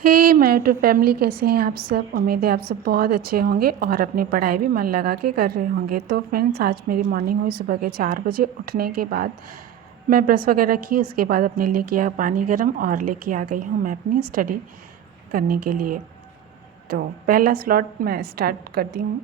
Hey my YouTube family, कैसे हैं आप सब। उम्मीद है आप सब बहुत अच्छे होंगे और अपनी पढ़ाई भी मन लगा के कर रहे होंगे। तो फ्रेंड्स, आज मेरी मॉर्निंग हुई सुबह के 4 बजे। उठने के बाद मैं ब्रश वगैरह की, उसके बाद अपने लिए किया पानी गर्म और लेके आ गई हूँ मैं अपनी स्टडी करने के लिए। तो पहला स्लॉट मैं स्टार्ट करती हूँ।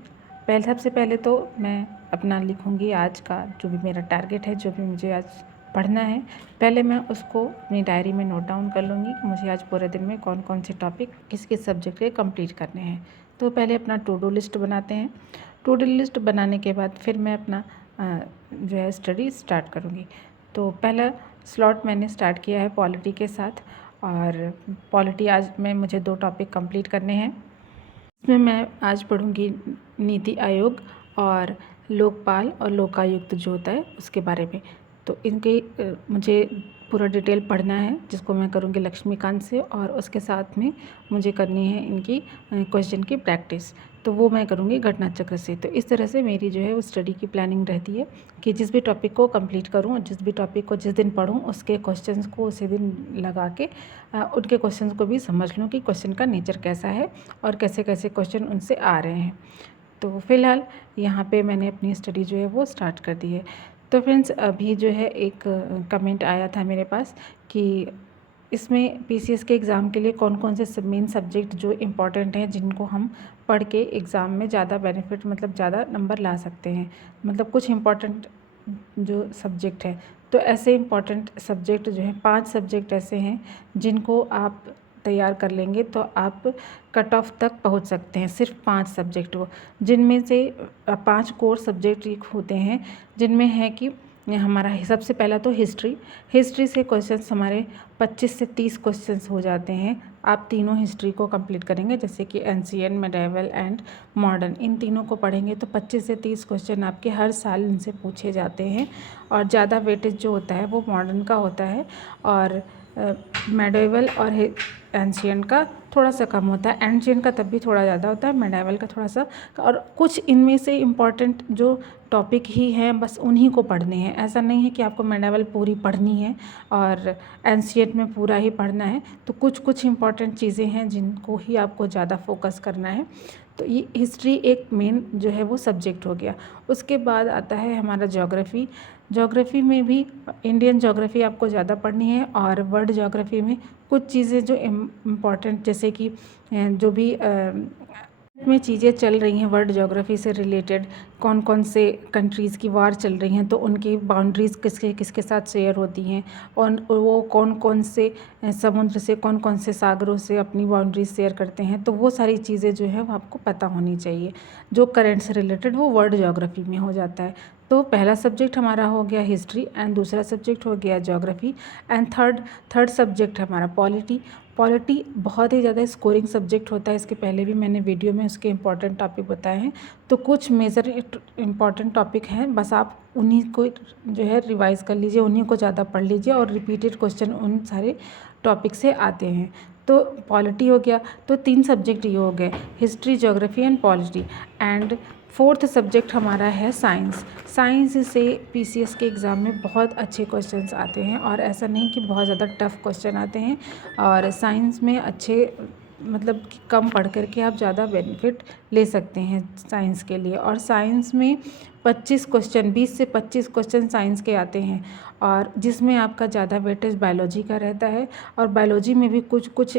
सबसे पहले तो मैं अपना लिखूँगी आज का जो भी मेरा टारगेट है, जो भी मुझे आज पढ़ना है। पहले मैं उसको अपनी डायरी में नोट डाउन कर लूँगी कि मुझे आज पूरे दिन में कौन कौन से टॉपिक किस किस सब्जेक्ट के कंप्लीट करने हैं। तो पहले अपना टू डू लिस्ट बनाते हैं। टू डू लिस्ट बनाने के बाद फिर मैं अपना जो है स्टडी स्टार्ट करूँगी। तो पहला स्लॉट मैंने स्टार्ट किया है पॉलिटी के साथ, और पॉलिटी आज में मुझे 2 टॉपिक कंप्लीट करने हैं। इसमें मैं आज पढ़ूँगी नीति आयोग और लोकपाल और लोकायुक्त जो होता है उसके बारे में। तो इनके मुझे पूरा डिटेल पढ़ना है, जिसको मैं करूँगी लक्ष्मीकांत से, और उसके साथ में मुझे करनी है इनकी क्वेश्चन की प्रैक्टिस। तो वो मैं करूँगी घटना चक्र से। तो इस तरह से मेरी जो है वो स्टडी की प्लानिंग रहती है कि जिस भी टॉपिक को कंप्लीट करूँ और जिस भी टॉपिक को जिस दिन पढ़ूँ उसके क्वेश्चंस को उसी दिन लगा के उनके क्वेश्चंस को भी समझ लूँ कि क्वेश्चन का नेचर कैसा है और कैसे कैसे क्वेश्चन उनसे आ रहे हैं। तो फ़िलहाल यहाँ पे मैंने अपनी स्टडी जो है वो स्टार्ट कर दी है। तो फ्रेंड्स, अभी जो है एक कमेंट आया था मेरे पास कि इसमें पीसीएस के एग्ज़ाम के लिए कौन कौन से मेन सब्जेक्ट जो इम्पॉर्टेंट हैं, जिनको हम पढ़ के एग्ज़ाम में ज़्यादा बेनिफिट मतलब ज़्यादा नंबर ला सकते हैं, मतलब कुछ इम्पॉर्टेंट जो सब्जेक्ट है। तो ऐसे इम्पॉर्टेंट सब्जेक्ट जो हैं, 5 सब्जेक्ट ऐसे हैं जिनको आप तैयार कर लेंगे तो आप कट ऑफ तक पहुंच सकते हैं। सिर्फ 5 सब्जेक्ट को, जिनमें से 5 कोर सब्जेक्ट एक होते हैं, जिनमें है कि हमारा सबसे पहला तो हिस्ट्री से क्वेश्चंस हमारे 25 से 30 क्वेश्चंस हो जाते हैं। आप तीनों हिस्ट्री को कंप्लीट करेंगे, जैसे कि एंशिएंट, मिडेवल एंड मॉडर्न, इन तीनों को पढ़ेंगे तो 25 से 30 क्वेश्चन आपके हर साल इनसे पूछे जाते हैं। और ज़्यादा वेटेज जो होता है वो मॉडर्न का होता है, और मिडेवल और एंशिएंट का थोड़ा सा कम होता है। एंशिएंट का तब भी थोड़ा ज़्यादा होता है, मिडेवल का थोड़ा सा। और कुछ इनमें से इम्पॉर्टेंट जो टॉपिक ही हैं बस उन्हीं को पढ़ने हैं। ऐसा नहीं है कि आपको मिडेवल पूरी पढ़नी है और एंशिएंट में पूरा ही पढ़ना है। तो कुछ कुछ इम्पॉर्टेंट चीज़ें हैं जिनको ही आपको ज़्यादा फोकस करना है। तो ये हिस्ट्री एक मेन जो है वो सब्जेक्ट हो गया। उसके बाद आता है हमारा ज्योग्राफी में भी इंडियन ज्योग्राफी आपको ज़्यादा पढ़नी है, और वर्ल्ड ज्योग्राफी में कुछ चीज़ें जो इम्पॉर्टेंट, जैसे कि जो भी में चीज़ें चल रही हैं वर्ल्ड ज्योग्राफी से रिलेटेड, कौन कौन से कंट्रीज़ की वार चल रही हैं तो उनकी बाउंड्रीज़ किसके किसके साथ शेयर होती हैं, और वो कौन कौन से समुद्र से, कौन कौन से सागरों से अपनी बाउंड्रीज शेयर करते हैं। तो वो सारी चीज़ें जो है वो आपको पता होनी चाहिए, जो करंट से रिलेटेड वो वर्ल्ड ज्योग्राफी में हो जाता है। तो पहला सब्जेक्ट हमारा हो गया हिस्ट्री, एंड दूसरा सब्जेक्ट हो गया ज्योग्राफी, एंड थर्ड सब्जेक्ट हमारा पॉलिटी बहुत ही ज़्यादा स्कोरिंग सब्जेक्ट होता है। इसके पहले भी मैंने वीडियो में उसके इम्पॉर्टेंट टॉपिक बताए हैं। तो कुछ मेजर इम्पॉर्टेंट टॉपिक हैं, बस आप उन्हीं को जो है रिवाइज़ कर लीजिए, उन्हीं को ज़्यादा पढ़ लीजिए, और रिपीटेड क्वेश्चन उन सारे टॉपिक से आते हैं। तो पॉलिटी हो गया, तो 3 सब्जेक्ट ये हो गए, history, geography and polity. And fourth subject हमारा है साइंस से पीसीएस के एग्ज़ाम में बहुत अच्छे क्वेश्चंस आते हैं, और ऐसा नहीं कि बहुत ज़्यादा टफ क्वेश्चन आते हैं। और साइंस में अच्छे मतलब कि कम पढ़ करके आप ज़्यादा बेनिफिट ले सकते हैं साइंस के लिए। और साइंस में 20 से 25 क्वेश्चन साइंस के आते हैं, और जिसमें आपका ज़्यादा वेटेज बायोलॉजी का रहता है। और बायोलॉजी में भी कुछ कुछ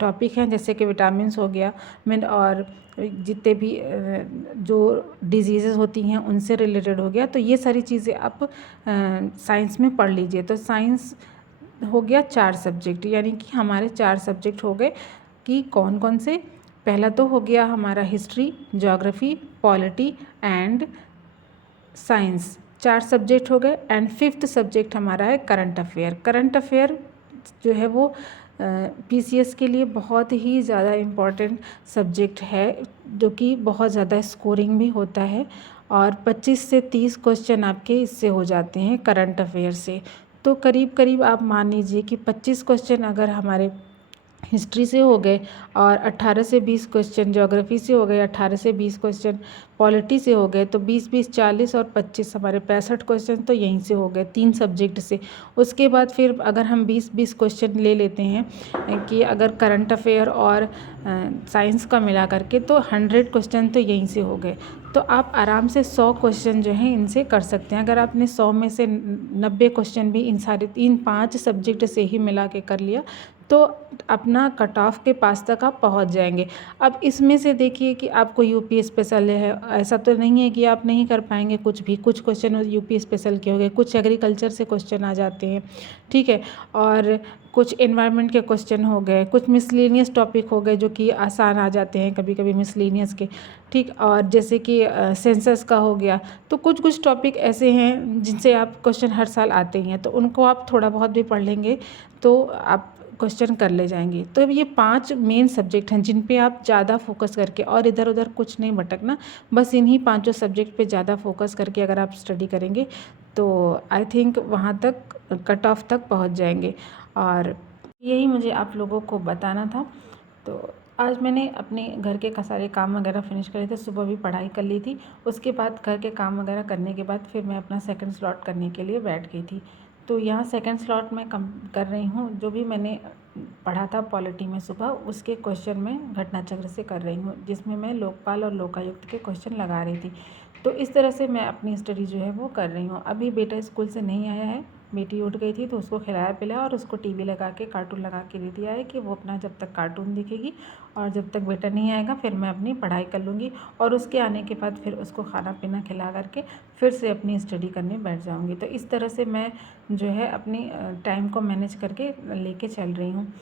टॉपिक हैं, जैसे कि विटामिन्स हो गया, और जितने भी जो डिजीज़ेज़ होती हैं उनसे रिलेटेड हो गया। तो ये सारी चीज़ें आप साइंस में पढ़ लीजिए। तो साइंस हो गया 4 सब्जेक्ट, यानी कि हमारे 4 सब्जेक्ट हो गए कि कौन कौन से। पहला तो हो गया हमारा history, geography, polity and science, 4 subject हो गए। एंड 5th सब्जेक्ट हमारा है करंट अफेयर जो है वो पीसीएस के लिए बहुत ही ज़्यादा इम्पॉर्टेंट सब्जेक्ट है, जो कि बहुत ज़्यादा स्कोरिंग भी होता है, और 25 से 30 क्वेश्चन आपके इससे हो जाते हैं करंट अफेयर से। तो करीब करीब आप मान लीजिए कि 25 क्वेश्चन अगर हमारे हिस्ट्री से हो गए, और 18 से 20 क्वेश्चन ज्योग्राफी से हो गए, 18 से 20 क्वेश्चन पॉलिटी से हो गए, तो 20-20, 40 और 25 हमारे 65 क्वेश्चन तो यहीं से हो गए 3 सब्जेक्ट से। उसके बाद फिर अगर हम 20-20 क्वेश्चन ले लेते हैं कि अगर करंट अफेयर और साइंस का मिला करके, तो 100 क्वेश्चन तो यहीं से हो गए। तो आप आराम से 100 क्वेश्चन जो हैं इनसे कर सकते हैं। अगर आपने 100 में से 90 क्वेश्चन भी इन सारे 5 सब्जेक्ट से ही मिला के कर लिया, तो अपना कट ऑफ के पास तक आप पहुंच जाएंगे। अब इसमें से देखिए कि आपको यूपी स्पेशल है, ऐसा तो नहीं है कि आप नहीं कर पाएंगे कुछ भी। कुछ क्वेश्चन यूपी स्पेशल के हो गए, कुछ एग्रीकल्चर से क्वेश्चन आ जाते हैं, ठीक है, और कुछ एनवायरनमेंट के क्वेश्चन हो गए, कुछ मिसलेनियस टॉपिक हो गए जो कि आसान आ जाते हैं कभी कभी मिसलेनियस के, ठीक, और जैसे कि सेंसस का हो गया। तो कुछ कुछ टॉपिक ऐसे हैं जिनसे आप क्वेश्चन हर साल आते ही हैं, तो उनको आप थोड़ा बहुत भी पढ़ लेंगे तो आप क्वेश्चन कर ले जाएंगे। तो ये 5 मेन सब्जेक्ट हैं जिन पे आप ज़्यादा फोकस करके, और इधर उधर कुछ नहीं भटकना, बस इन्हीं 5 सब्जेक्ट पे ज़्यादा फोकस करके अगर आप स्टडी करेंगे तो आई थिंक वहाँ तक कट ऑफ तक पहुँच जाएंगे। और यही मुझे आप लोगों को बताना था। तो आज मैंने अपने घर के सारे काम वगैरह फिनिश करे थे, सुबह भी पढ़ाई कर ली थी। उसके बाद घर के काम वगैरह करने के बाद फिर मैं अपना सेकंड स्लॉट करने के लिए बैठ गई थी। तो यहाँ सेकंड स्लॉट में कम कर रही हूँ, जो भी मैंने पढ़ा था पॉलिटी में सुबह, उसके क्वेश्चन में घटनाचक्र से कर रही हूँ, जिसमें मैं लोकपाल और लोकायुक्त के क्वेश्चन लगा रही थी। तो इस तरह से मैं अपनी स्टडी जो है वो कर रही हूँ। अभी बेटा स्कूल से नहीं आया है, बेटी उठ गई थी तो उसको खिलाया पिलाया और उसको टीवी लगा के कार्टून लगा के दे दिया है कि वो अपना जब तक कार्टून देखेगी, और जब तक बेटा नहीं आएगा फिर मैं अपनी पढ़ाई कर लूँगी, और उसके आने के बाद फिर उसको खाना पीना खिला करके फिर से अपनी स्टडी करने बैठ जाऊँगी। तो इस तरह से मैं जो है अपनी टाइम को मैनेज करके लेके चल रही हूँ।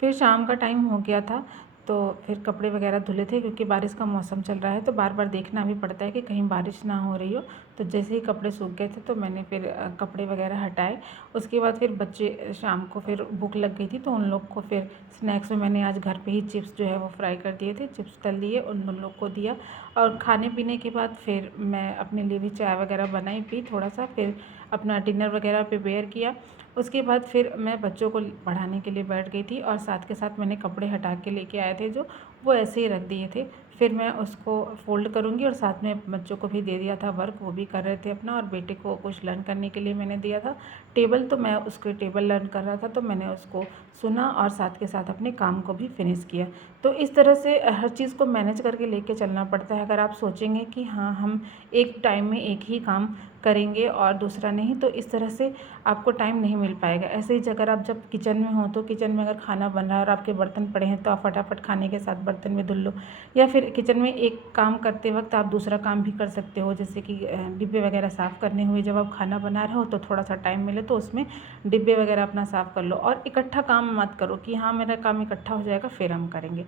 फिर शाम का टाइम हो गया था, तो फिर कपड़े वगैरह धुले थे, क्योंकि बारिश का मौसम चल रहा है तो बार बार देखना भी पड़ता है कि कहीं बारिश ना हो रही हो। तो जैसे ही कपड़े सूख गए थे तो मैंने फिर कपड़े वगैरह हटाए। उसके बाद फिर बच्चे शाम को फिर भूख लग गई थी तो उन लोग को फिर स्नैक्स में मैंने आज घर पे ही चिप्स जो है वो फ्राई कर दिए थे, चिप्स तल दिए, उन लोग को दिया। और खाने पीने के बाद फिर मैं अपने लिए भी चाय वगैरह बनाई, पी थोड़ा सा, फिर अपना डिनर वगैरह प्रिपेयर किया। उसके बाद फिर मैं बच्चों को पढ़ाने के लिए बैठ गई थी, और साथ के साथ मैंने कपड़े हटा के लेके आए थे जो, वो ऐसे ही रख दिए थे। फिर मैं उसको फ़ोल्ड करूँगी, और साथ में बच्चों को भी दे दिया था वर्क, वो भी कर रहे थे अपना, और बेटे को कुछ लर्न करने के लिए मैंने दिया था टेबल, तो मैं उसको टेबल लर्न कर रहा था तो मैंने उसको सुना और साथ के साथ अपने काम को भी फिनिश किया। तो इस तरह से हर चीज़ को मैनेज करके लेके चलना पड़ता है। अगर आप सोचेंगे कि हाँ हम एक टाइम में एक ही काम करेंगे और दूसरा नहीं, तो इस तरह से आपको टाइम नहीं मिल पाएगा। ऐसे ही अगर आप जब किचन में हो तो किचन में अगर खाना बन रहा है और आपके बर्तन पड़े हैं तो आप फटाफट खाने के साथ बर्तन भी धुल लो, या फिर किचन में एक काम करते वक्त आप दूसरा काम भी कर सकते हो, जैसे कि डिब्बे वगैरह साफ़ करने हुए, जब आप खाना बना रहे हो तो थोड़ा सा टाइम मिले तो उसमें डिब्बे वगैरह अपना साफ़ कर लो। और इकट्ठा काम मत करो कि हाँ मेरा काम इकट्ठा हो जाएगा फिर हम करेंगे।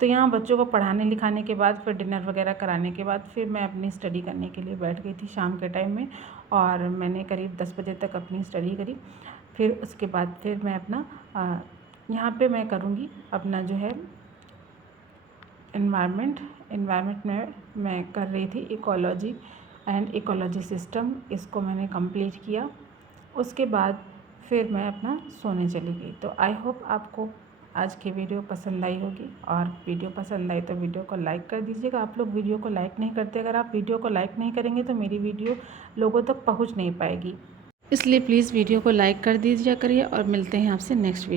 तो यहाँ बच्चों को पढ़ाने लिखाने के बाद फिर डिनर वगैरह कराने के बाद फिर मैं अपनी स्टडी करने के लिए बैठ गई थी शाम के टाइम में, और मैंने करीब 10 बजे तक अपनी स्टडी करी। फिर उसके बाद फिर मैं अपना यहाँ पे मैं करूँगी अपना जो है एनवायरनमेंट में मैं कर रही थी इकोलॉजी एंड इकोलॉजी सिस्टम, इसको मैंने कंप्लीट किया। उसके बाद फिर मैं अपना सोने चली गई। तो आई होप आपको आज की वीडियो पसंद आई होगी, और वीडियो पसंद आई तो वीडियो को लाइक कर दीजिएगा। आप लोग वीडियो को लाइक नहीं करते, अगर आप वीडियो को लाइक नहीं करेंगे तो मेरी वीडियो लोगों तक पहुंच नहीं पाएगी, इसलिए प्लीज़ वीडियो को लाइक कर दीजिए करिए, और मिलते हैं आपसे नेक्स्ट वीडियो।